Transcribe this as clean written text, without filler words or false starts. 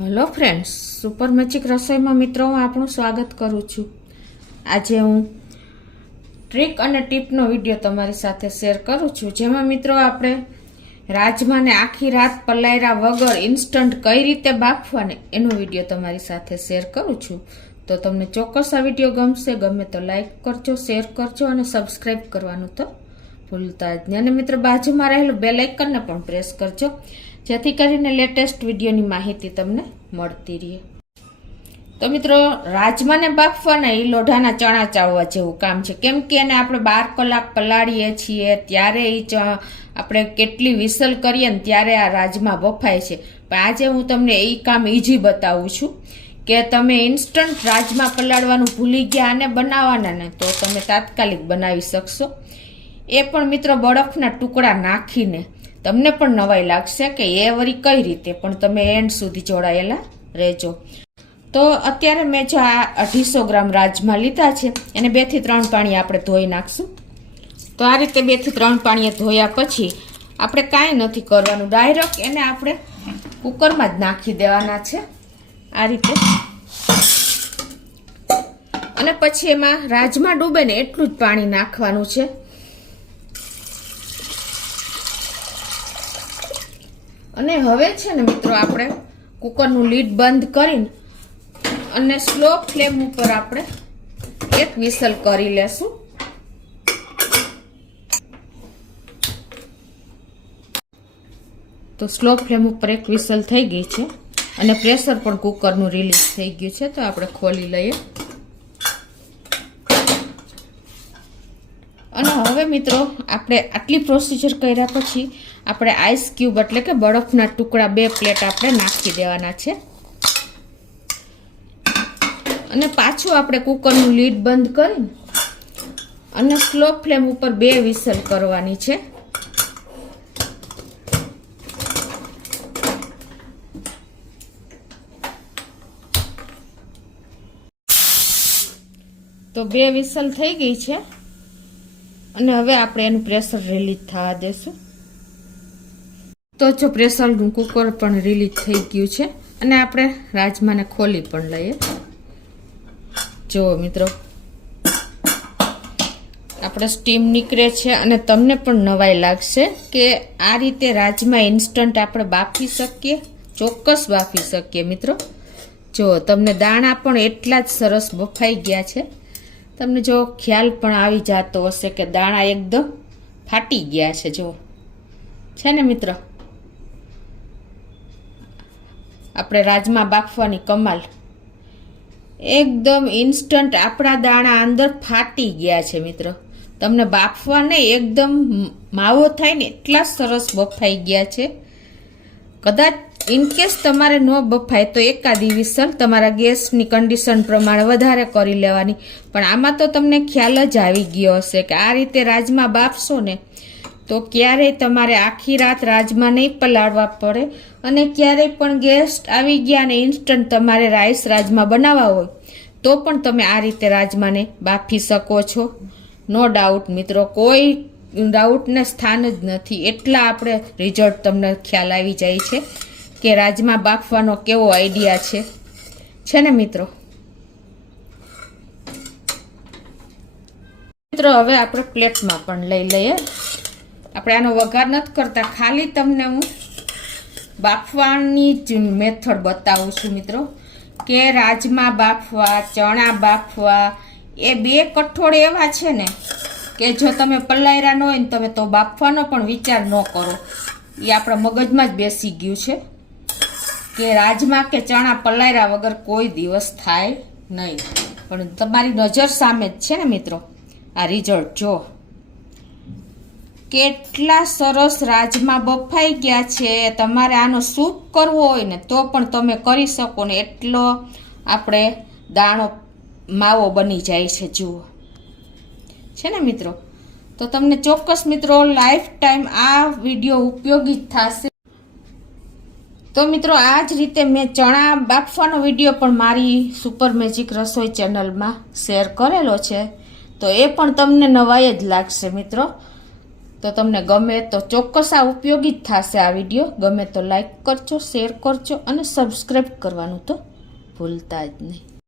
Hello friends, super magic રસોઈમાં મિત્રો હું આપણું સ્વાગત કરું છું। આજે હું ટ્રીક અને ટીપનો વિડીયો તમારી સાથે શેર કરું છું, જેમાં મિત્રો આપણે રાજમાને આખી રાત પલાળ્યા વગર ઇન્સ્ટન્ટ કઈ રીતે બાફવાને એનો વિડીયો તમારી સાથે શેર કરું છું। તો તમને ચોક્કસ આ વિડીયો ગમશે, ગમે તો લાઈક કરજો, શેર કરજો અને સબસ્ક્રાઈબ કરવાનું તો ભૂલતા જ નહીં। અને મિત્રો બાજુમાં રહેલું બેલ આઇકનને પણ પ્રેસ કરજો, જેથી કરીને લેટેસ્ટ વિડીયોની માહિતી તમને મળતી રહે। તો મિત્રો રાજમાને બાફવાના એ લોઢાના ચણા ચાવવા જેવું કામ છે, કેમ કે એને આપણે 12 કલાક પલાળીએ છીએ ત્યારે એ આપણે કેટલી વિસલ કરીએ ને ત્યારે આ રાજમા બફાય છે। પણ આજે હું તમને એ કામ ઈઝી બતાવું છું કે તમે ઇન્સ્ટન્ટ રાજમા પલાળવાનું ભૂલી ગયા અને બનાવવાના ને તો તમે તાત્કાલિક બનાવી શકશો, એ પણ મિત્રો બરફના ટુકડા નાખીને। તમને પણ નવાઈ લાગશે કે એ વળી કઈ રીતે, પણ તમે એન્ડ સુધી જોડાયેલા રહેજો। તો અત્યારે મેં જો આ 250 ગ્રામ રાજમા લીધા છે, એને 2 થી 3 પાણી આપણે ધોઈ નાખશું। તો આ રીતે 2 થી 3 પાણીએ ધોયા પછી આપણે કાંઈ નથી કરવાનું, ડાયરેક્ટ એને આપણે કુકરમાં જ નાખી દેવાના છે આ રીતે। અને પછી એમાં રાજમા ડૂબે ને એટલું જ પાણી નાખવાનું છે। અને હવે છે ને મિત્રો આપણે કુકરનું લીડ બંધ કરીને અને સ્લો ફ્લેમ ઉપર આપણે એક વિસલ કરી લેશું। તો સ્લો ફ્લેમ ઉપર એક વિસલ થઈ ગઈ છે અને પ્રેશર પણ કુકરનું રિલીઝ થઈ ગયું છે, તો આપણે ખોલી લઈએ। અને હવે મિત્રો આપણે આટલી પ્રોસિજર કર્યા પછી આપણે આઈસ ક્યુબ એટલે કે બરફના ટુકડા 2 પ્લેટ આપણે નાખી દેવાના છે અને પાછું આપણે કુકરનું લીડ બંધ કરીને અને સ્લો ફ્લેમ ઉપર 2 વિસલ કરવાની છે। તો 2 વિસલ થઈ ગઈ છે અને હવે આપણે એનું પ્રેશર રિલીઝ થવા દેશું। તો જો પ્રેશરનું કુકર પણ રિલીઝ થઈ ગયું છે અને આપણે રાજમાને ખોલી પણ લઈએ। જો મિત્રો આપણે સ્ટીમ નીકળે છે અને તમને પણ નવાઈ લાગશે કે આ રીતે રાજમા ઇન્સ્ટન્ટ આપણે બાફી શકીએ, ચોક્કસ બાફી શકીએ મિત્રો। જો તમને દાણા પણ એટલા જ સરસ બફાઈ ગયા છે, તમને જો ખ્યાલ પણ આવી જતો હશે કે દાણા એકદમ ફાટી ગયા છે, જો છે ને મિત્રો આપણે રાજમા બાફવાની કમાલ, એકદમ ઇન્સ્ટન્ટ આપણા દાણા અંદર ફાટી ગયા છે મિત્રો। તમને બાફવા નહીં, એકદમ માવો થાય ને એટલા સરસ બફાઈ ગયા છે। કદાચ ઇનકેસ તમારે ન બફાય તો એકાદી વિસલ તમારા ગેસની કન્ડિશન પ્રમાણે વધારે કરી લેવાની, પણ આમાં તો તમને ખ્યાલ જ આવી ગયો હશે કે આ રીતે રાજમા બાફશો ને તો ક્યારેય તમારે આખી રાત રાજમા નહીં પલાળવા પડે અને ક્યારેય પણ ગેસ્ટ આવી ગયા અને ઇન્સ્ટન્ટ તમારે રાઈસ રાજમા બનાવવા હોય તો પણ તમે આ રીતે રાજમાને બાફી શકો છો। નો ડાઉટ મિત્રો, કોઈ ડાઉટને સ્થાન જ નથી, એટલા આપણે રિઝલ્ટ તમને ખ્યાલ આવી જાય છે કે રાજમા બાફવાનો કેવો આઈડિયા છે ને મિત્રો। મિત્રો હવે આપણે પ્લેટમાં પણ લઈ લઈએ। આપણે આનો વઘાર નથી કરતા, ખાલી તમને હું બાફવાની જ મેથડ બતાવું છું મિત્રો કે રાજમા બાફવા, ચણા બાફવા એ 2 કઠોળ એવા છે ને કે જો તમે પલાળ્યા ન હોય ને તમે તો બાફવાનો પણ વિચાર ન કરો, એ આપણા મગજમાં જ બેસી ગયું છે કે રાજમા કે ચણા પલાળ્યા વગર કોઈ દિવસ થાય નહીં। પણ તમારી નજર સામે જ છે ને મિત્રો આ રિઝલ્ટ, જો કેટલા સરસ રાજમા બફાઈ ગયા છે। તમારે આનો સૂપ કરવો હોય ને તો પણ તમે કરી શકો ને એટલો આપણે દાણો માવો બની જાય છે, જુઓ છે ને મિત્રો। તો તમને ચોક્કસ મિત્રો લાઈફ ટાઈમ આ વિડીયો ઉપયોગી જ થશે। તો મિત્રો આ જ રીતે મેં ચણા બાફવાનો વિડીયો પણ મારી સુપર મેજિક રસોઈ ચેનલમાં શેર કરેલો છે, તો એ પણ તમને નવાઈ જ લાગશે મિત્રો। તો તમને ગમે તો ચોક્કસ આ ઉપયોગી જ થશે આ વિડીયો. ગમે તો લાઈક કરજો, શેર કરજો અને સબસ્ક્રાઈબ કરવાનું તો ભૂલતા જ નહીં.